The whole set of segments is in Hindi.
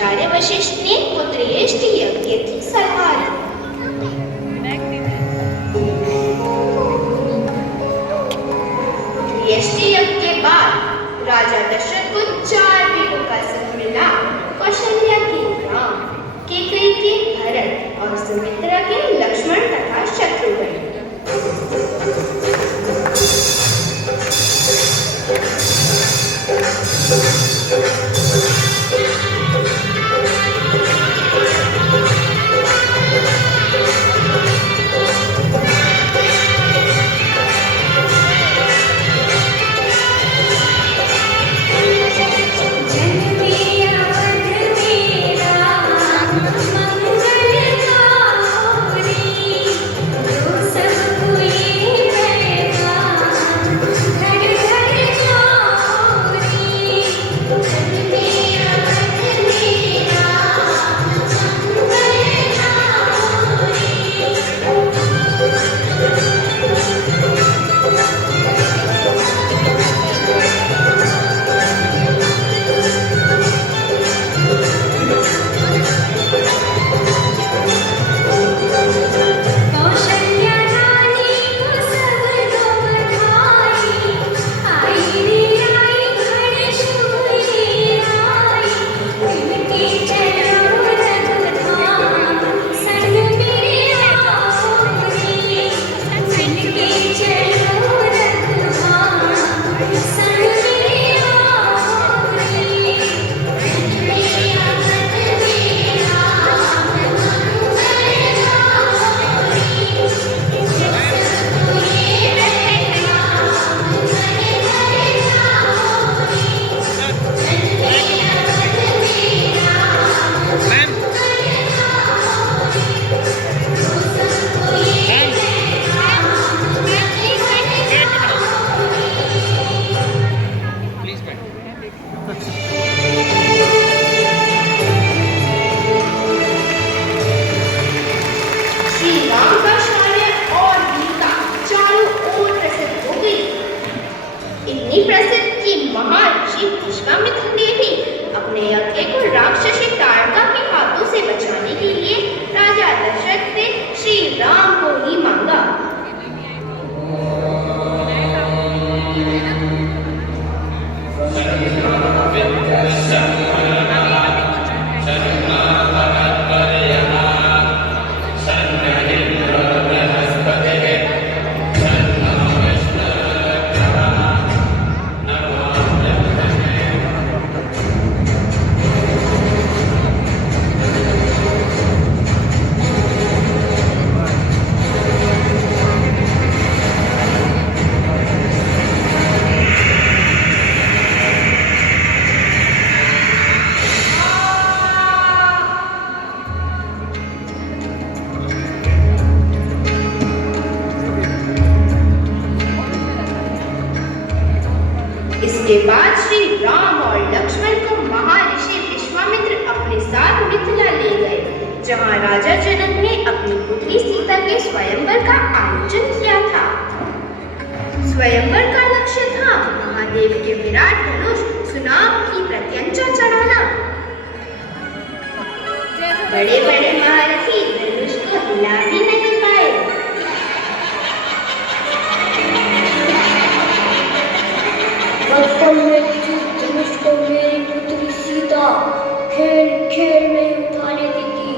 आचार्य वशिष्ठ ने पुत्रेष्टि यज्ञ की सलाह दी। पुत्रेष्टि यज्ञ के बाद राजा दशरथ को 4 बेटों का संग मिला। कौशल्या के राम, कैकेयी के भरत और सुमित्रा के लक्ष्मण तथा शत्रुघ्न। इसके बाद श्री राम और लक्ष्मण को महर्षि विश्वामित्र अपने साथ मिथिला ले गए, जहाँ राजा जनक ने अपनी पुत्री सीता के स्वयंवर का आयोजन किया था। स्वयंवर का लक्ष्य था महादेव के विराट धनुष सुनाग की प्रत्यंचा चढ़ाना। बड़े बड़े महारथी धनुष को हिला भी नहीं पाए। बचपन में धनुष को मेरी पुत्री सीता खेल खेल में उठा लेती थी।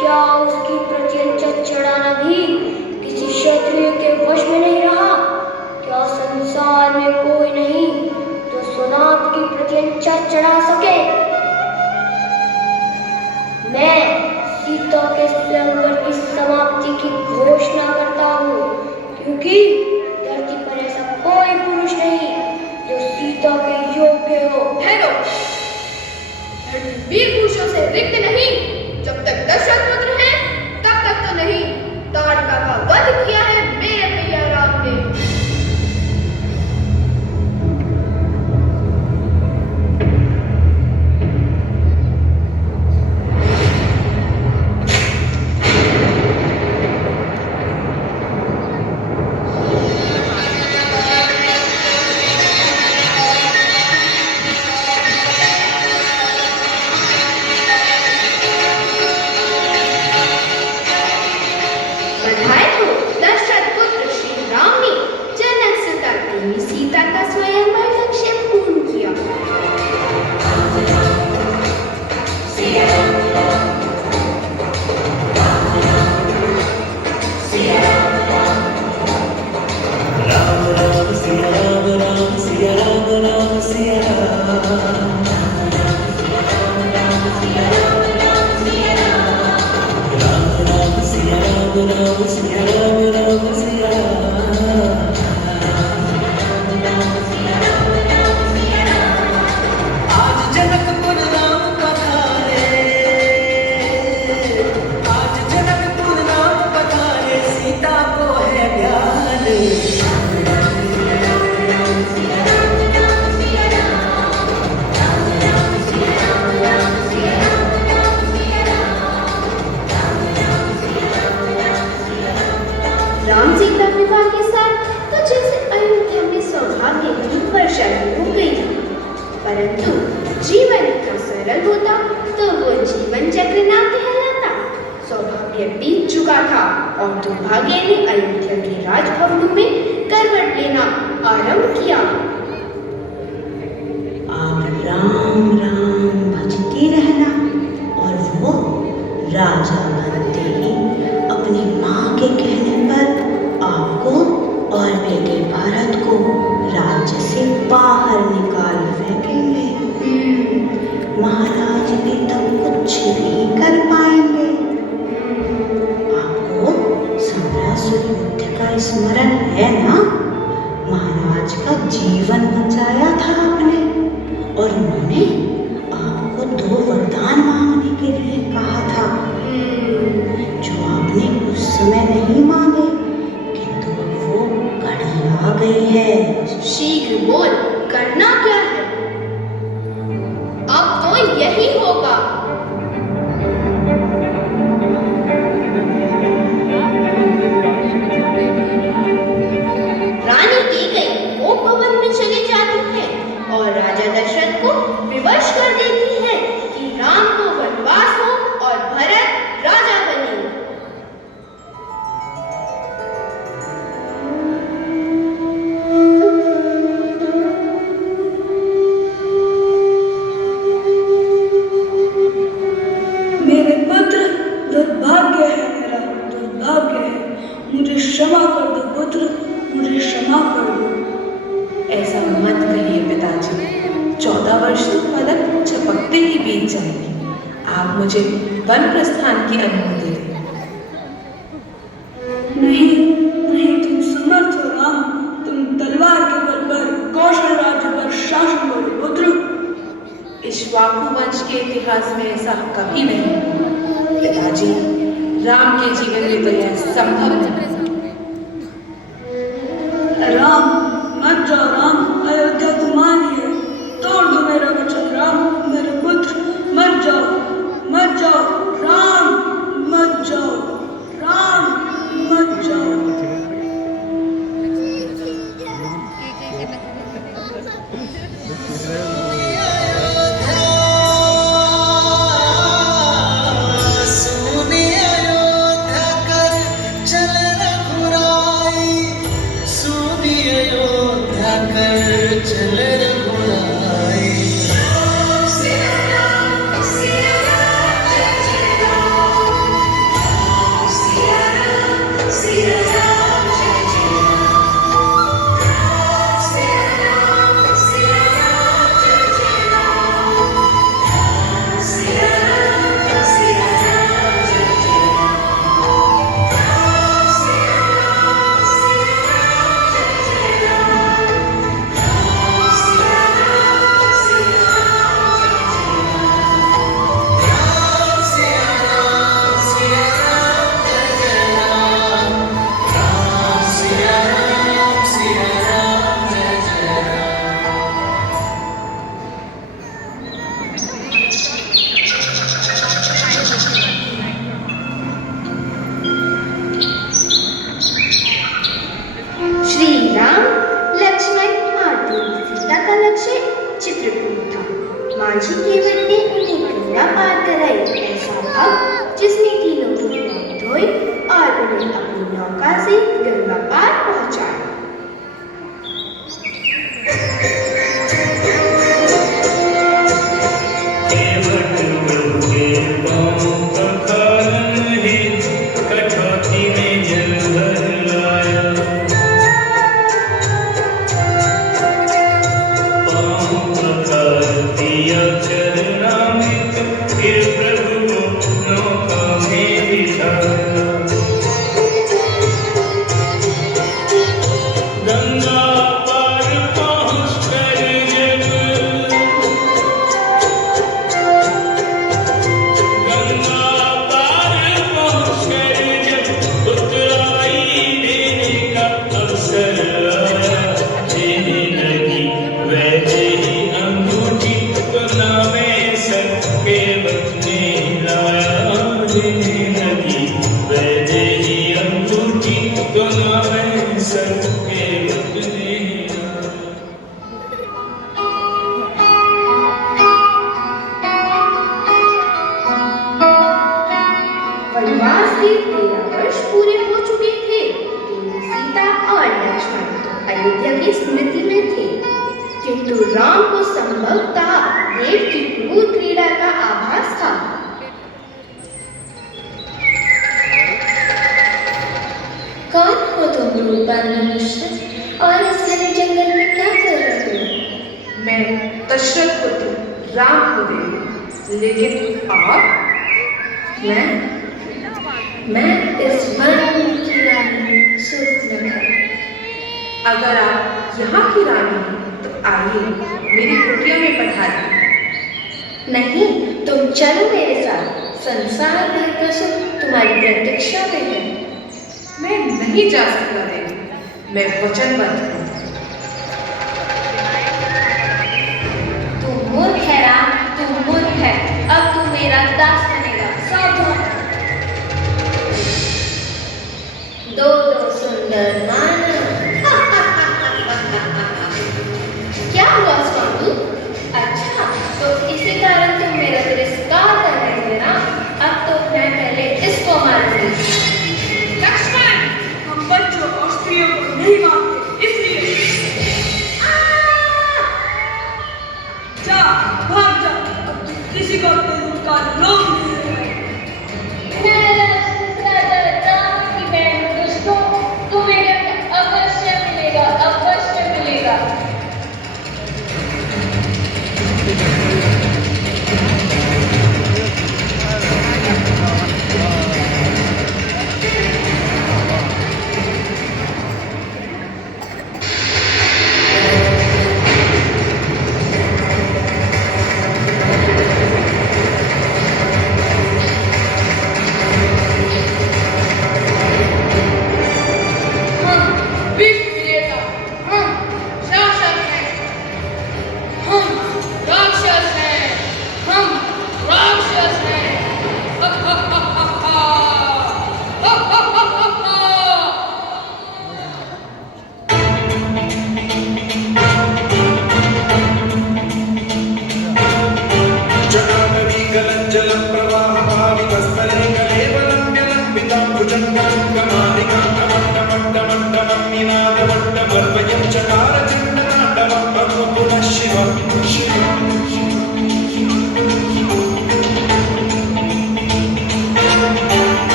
क्या उसकी प्रत्यंचा चढ़ाना भी किसी क्षत्रिय के वश में नहीं रहा? क्या संसार में कोई नहीं जो सुनाग की प्रत्यंचा चढ़ा सके? मैं सीता के स्वयंवर की समाप्ति की घोषणा करता हूँ, क्योंकि धरती पर ऐसा कोई पुरुष नहीं जो सीता के योग्य हो। ठहरो, वीर पुरुषों से रिक्त नहीं। जब तक दशरथ पुत्र हैं, तब तक तो नहीं। ताड़का का वध किया है मेरे भैया राम ने। राम सिया राम राम सिया आज जनकपुर राम पधारे, आज जनकपुर राम पधारे, सीता को है प्यारे। राम सीता विवाह के साथ तो जैसे अयोध्या में सौभाग्य की वर्षा हो गई, परंतु जीवन इतना सरल होता तो वो जीवन चक्र ना कहलाता। सौभाग्य बीत चुका था और दुर्भाग्य ने अयोध्या के राजभवनों में करवट लेना आरंभ किया। आप राम राम भजती रहना और वो राजा बनते ही अपनी माँ के कहने पर आपको और बेटे भरत को राज्य से बाहर निकाल फेंकेंगे। महाराज भी तब कुछ नहीं कर पाएंगे। आपको सम्रासुर युद्ध का स्मरण है ना? महाराज का जीवन बचाया था आपने और उन्होंने आपको 2 वरदान मांगने के लिए कहा था, जो आपने उस समय नहीं मांगे, किंतु अब वो घड़ी आ गई है। शीघ्र बोल, करना क्या है? अब तो यही होगा। रानी कैकेयी वो भवन में चली जाती है और राजा दशरथ को विवश कर देती है कि राम को वनवास हो और भरत राजा बने। मेरे पुत्र, दुर्भाग्य है मेरा, दुर्भाग्य है। मुझे क्षमा कर दो पुत्र, मुझे क्षमा कर दो। ऐसा मत कहिए पिताजी, 14 वर्ष तो पलक झपकते ही बीत जाएंगे। आप मुझे वन प्रस्थान की अनुमति दें। नहीं नहीं, तुम समर्थ हो राम, तुम तलवार के बल पर कौशल राज्य पर शासन करो पुत्र। इक्ष्वाकु वंश के इतिहास में ऐसा कभी नहीं हुआ। पिताजी, राम के जीवन में तो यह संभव नहीं। राम मत जाओ राम, अयोध्या तुम्हारी है। तोड़ दो मेरा वचन राम, मेरे पुत्र मत जाओ, मत जाओ राम, मत जाओ राम, मत जाओ। सुनी अयोध्या कर चल रघुराई, सुनी अयोध्या कर चल रघुराई। माझी केवट ने उन्हें गंगा पार कराई, ऐसा भक्त जिसने तीनों की पाँव धोए और उन्हें अपनी नौका से गंगा पार पहुंचाया। देव की क्रूर क्रीड़ा का आभास था। कौन हो तुम रूपवान मनुष्य और इस घने जंगल में क्या कर रहे हो? मैं दशरथ पुत्र राम हूँ देवी, लेकिन आप? मैं इस वन की रानी शूर्पणखा। अगर आप यहाँ की रानी हैं तो आइए मेरी कुटिया में पधारिए। नहीं, तुम चलो मेरे साथ। संसार भर का सुख तुम्हारी प्रतीक्षा में है। मैं नहीं जा सकता देवी, मैं वचनबद्ध हूँ। तू मूर्ख है राम, तू मूर्ख है। अब तू मेरा दास बनेगा। सावधान। दो सुंदर मानव। क्या हुआ स्वामी? अच्छा, तो इसी कारण तुम मेरा तिरस्कार कर रहे थे ना? अब तो मैं पहले इसको मारूंगी। लक्ष्मण, हम बच्चों और स्त्रियों को नहीं मारते, इसलिए जा, भाग जा। अब तू किसी को अपने रूप का लोभ नहीं है। अवश्य मिलेगा।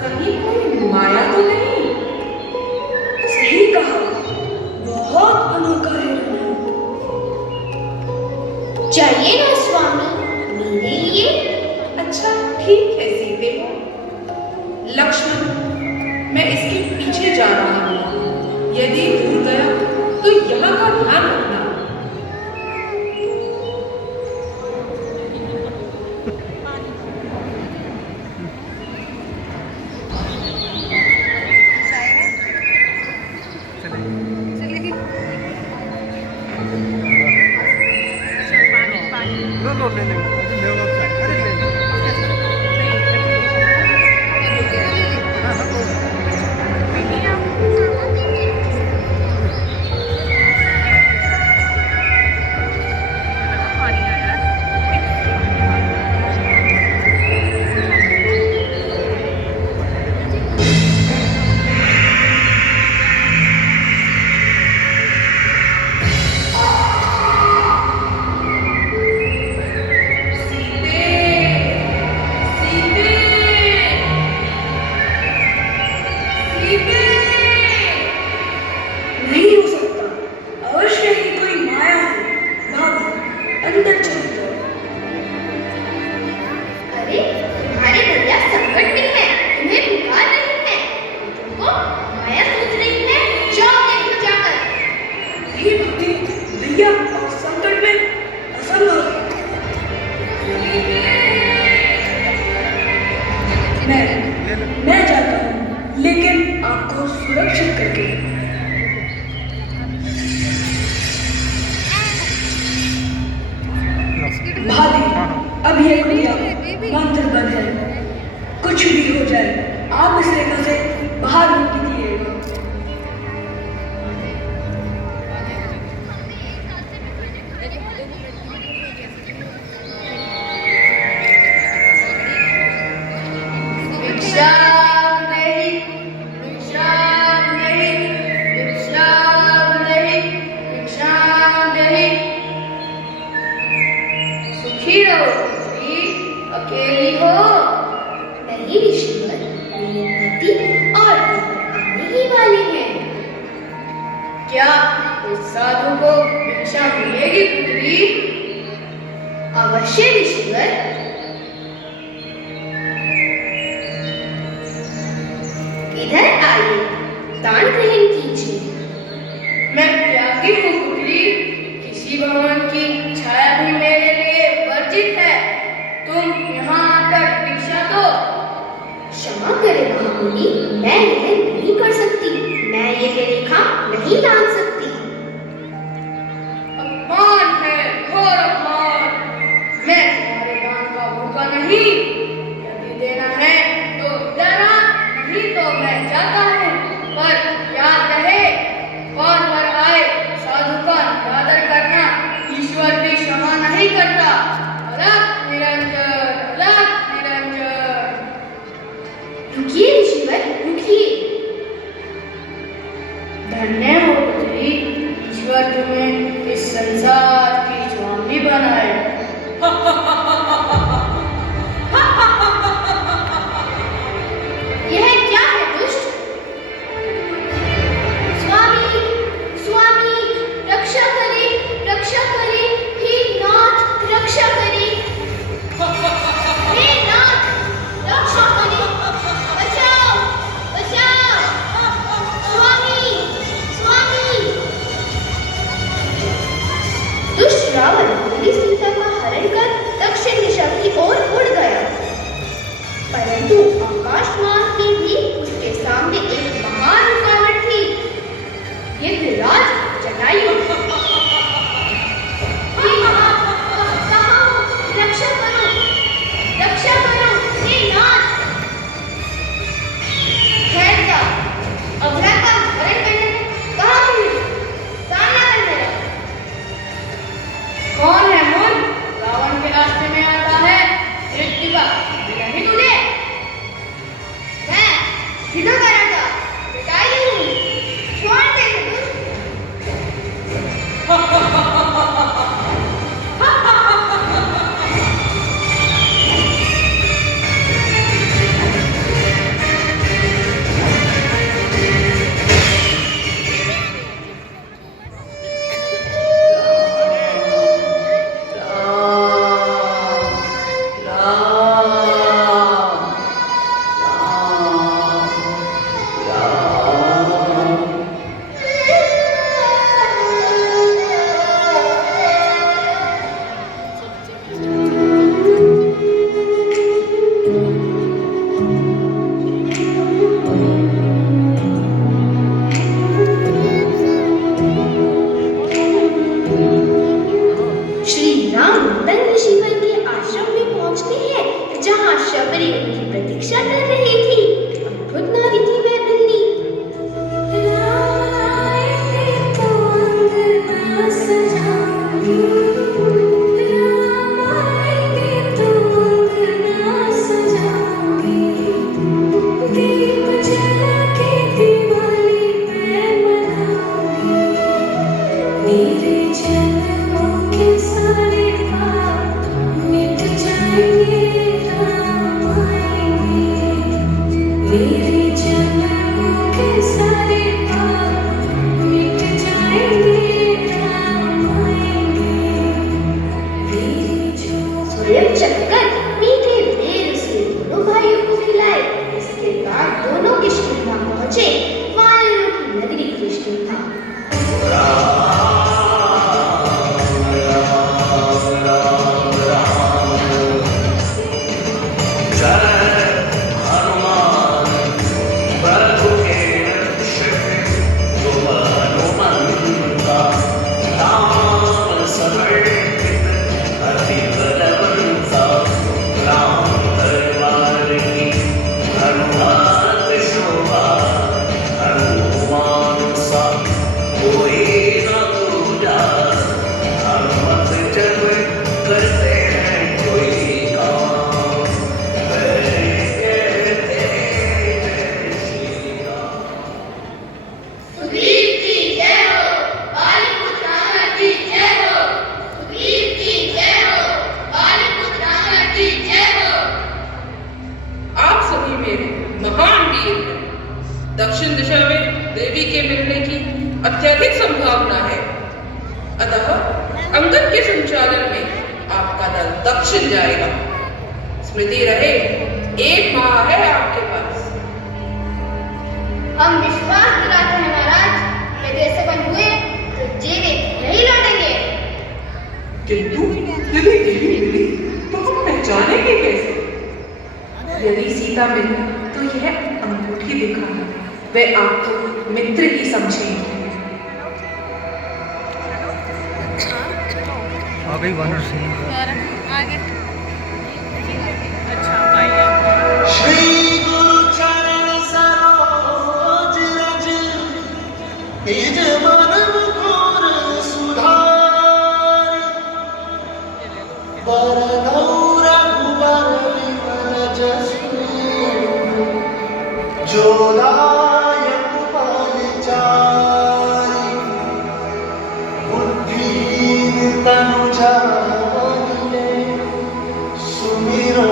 कहीं कोई माया तो नहीं? सही कहा, बहुत यदि भूल गया तो यहाँ का ध्यान रखना। नहीं हो सकता, अवश्य ही कोई माया है। भाभी, अंदर चली जाओ। अरे तुम्हारे भैया संकट में है, तुम्हें पुकार रही है, तुमको माया सोच रही है। जाओ देखो जाकर। नहीं भाभी, भैया और संकट में असंभव। मैं जाता हूँ, लेकिन आपको सुरक्षित करके। भाभी, अब ये कुटिया मंत्र बंद है। कुछ भी हो जाए, आप इस रेखा से बाहर नहीं निकलिएगा। भिक्षा नहीं, भिक्षा नहीं, भिक्षा नहीं, भिक्षा नहीं। सुखी रहो पुत्री, अकेली हो। नहीं ऋषिवर, मेरे पति और पुत्र आने ही वाले हैं। क्या इस साधु को भिक्षा मिलेगी पुत्री? अवश्य ऋषिवर। इधर आइए, दान ग्रहण कीजिए। मैं त्यागी हूँ पुत्री, किसी भगवान की छाया भी मेरे लिए वर्जित है। तुम यहाँ आकर भिक्षा दो। क्षमा करें महामुनि, मैं यह नहीं कर सकती। मैं यह रेखा नहीं लांघ सकती। अपमान है, घोर अपमान। मैं तुम्हारे दान का भूखा नहीं। यदि देना है तो देना, नहीं तो मैं जाता हूँ। पर याद रहे, कौन पर आए साधु का निरादर करना ईश्वर भी क्षमा नहीं करता। अलग निरंजन, अलग निरंजन। रुकिए ऋषिवर, रुकिए। धन्य हो पुत्री, ईश्वर तुम्हें इस संसार की स्वामी बनाए। यह क्या है दुष्ट? स्वामी, स्वामी, रक्षा करें, रक्षा करें। हे नाथ, रक्षा करें। हे नाथ, रक्षा करें। बचाओ, बचाओ। स्वामी, स्वामी। में देवी के मिलने की अत्यधिक संभावना है। अतः अंगद के संचालन में आपका दल दक्षिण जाएगा। स्मृति रहे, 1 माह है आपके पास। हम विश्वास दिलाते हैं महाराज, यदि ऐसे बन हुए तो जीवित नहीं लौटेंगे। किंतु यदि देवी मिली तो हम पहचानेंगे कैसे? यदि सीता मिली तो यह अंगूठी दिखाना, वह आपको मित्र ही समझेंगे। आ गई वानर सेना। श्री गुरु चरण सरोज रज निज मानव घोर सुधार बरनौ रघुबर विमल जसु जो दायक फल चारि बुद्धिहीन तनु जानिने सुमिरो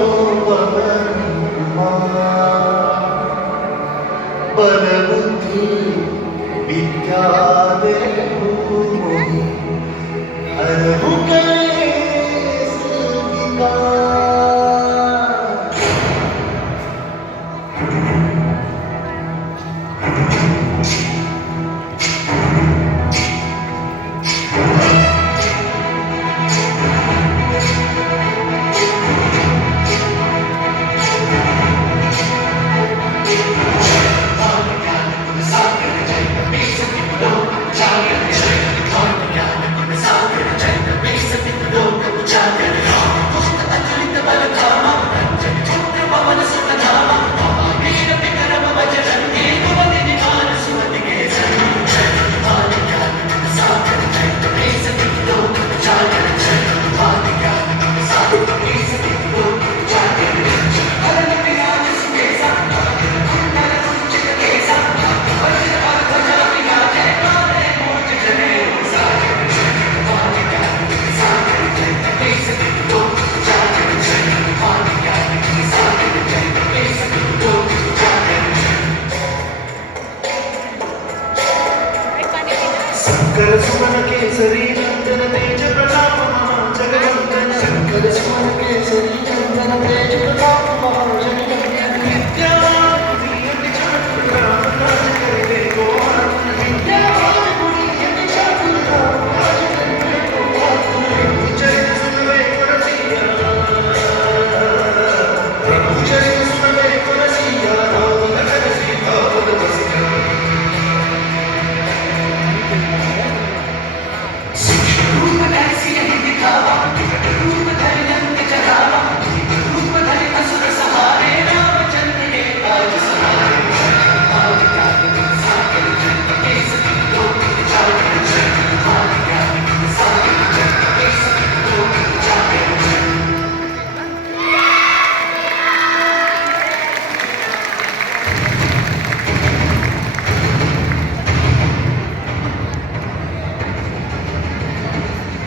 पवन बल बुद्धि विद्या देहु मोहि हरहु कलेस विकार। शंकर सुमन केसरी नंदन तेज प्रताप महाजगवंदन शंकर सुमन केसरी नंदन तेज प्रताप महाजगवंदन विद्या बुद्धि अति चातुर राम राज करे को विद्या बुद्धि अति चातुर राम राज करे को जय सुनवे परसिया प्रभु जय सुनवे परसिया राम नगर सीता पद बसिया। रूप ऐसी नहीं दिखावा, रूप धरि नंद चढ़ावा, रूप धरि असुर सहारे रामचंद्र के काज सहारे। भाग त्याग सागर जग केसरी लोक जागर जग, भाग त्याग सागर जग केसरी लोक जागर जग।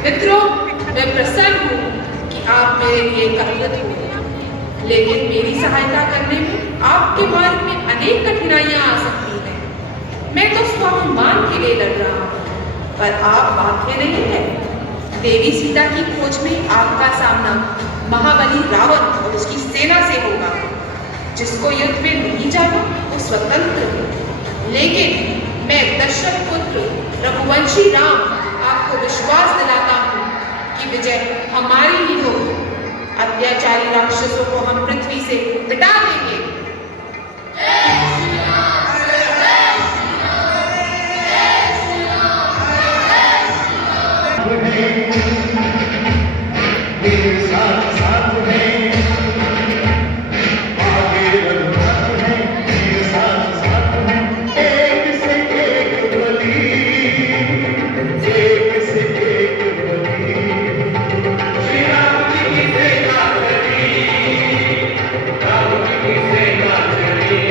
मित्रों, मैं प्रसन्न हूँ कि आप मेरे लिए काबिलियत हो, लेकिन मेरी सहायता करने में आपके मार्ग में अनेक कठिनाइयां आ सकती हैं। मैं तो स्वाभिमान के लिए लड़ रहा हूँ, पर आप बाध्य नहीं है। देवी सीता की खोज में आपका सामना महाबली रावण और उसकी सेना से होगा। जिसको युद्ध में नहीं जाना वो स्वतंत्र है, लेकिन मैं दशरथ पुत्र रघुवंशी राम आपको विश्वास दिलाता हूँ कि विजय हमारी ही होगी। अत्याचारी राक्षसों को हम पृथ्वी से मिटा देंगे। मेरे साथ साथ है आगे रघुनाथ है, मेरे साथ साथ है एक से एक बलि, एक से एक बलि। श्री राम जी की सेना चली, राम जी की सेना चली।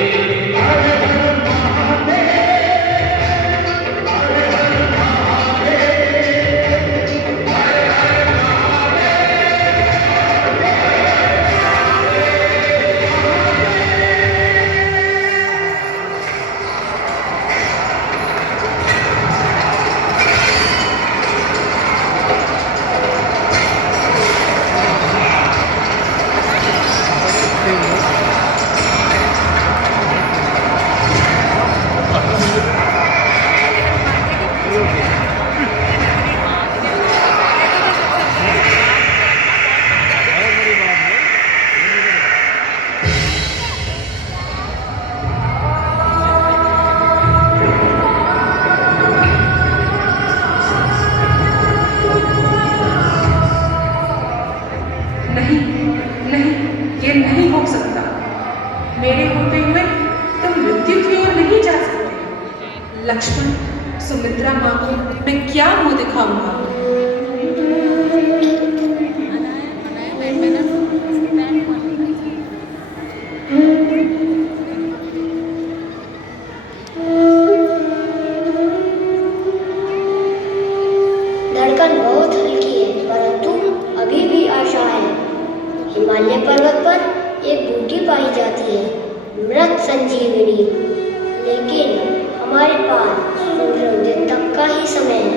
लक्ष्मण, सुमित्रा माँ को मैं क्या मुंह दिखाऊंगा? धड़कन बहुत हल्की है, परंतु अभी भी आशा है। हिमालय पर्वत पर एक बूटी पाई जाती है, मृत संजीवनी। लेकिन हमारे पास सूर्योदय तक का ही समय है।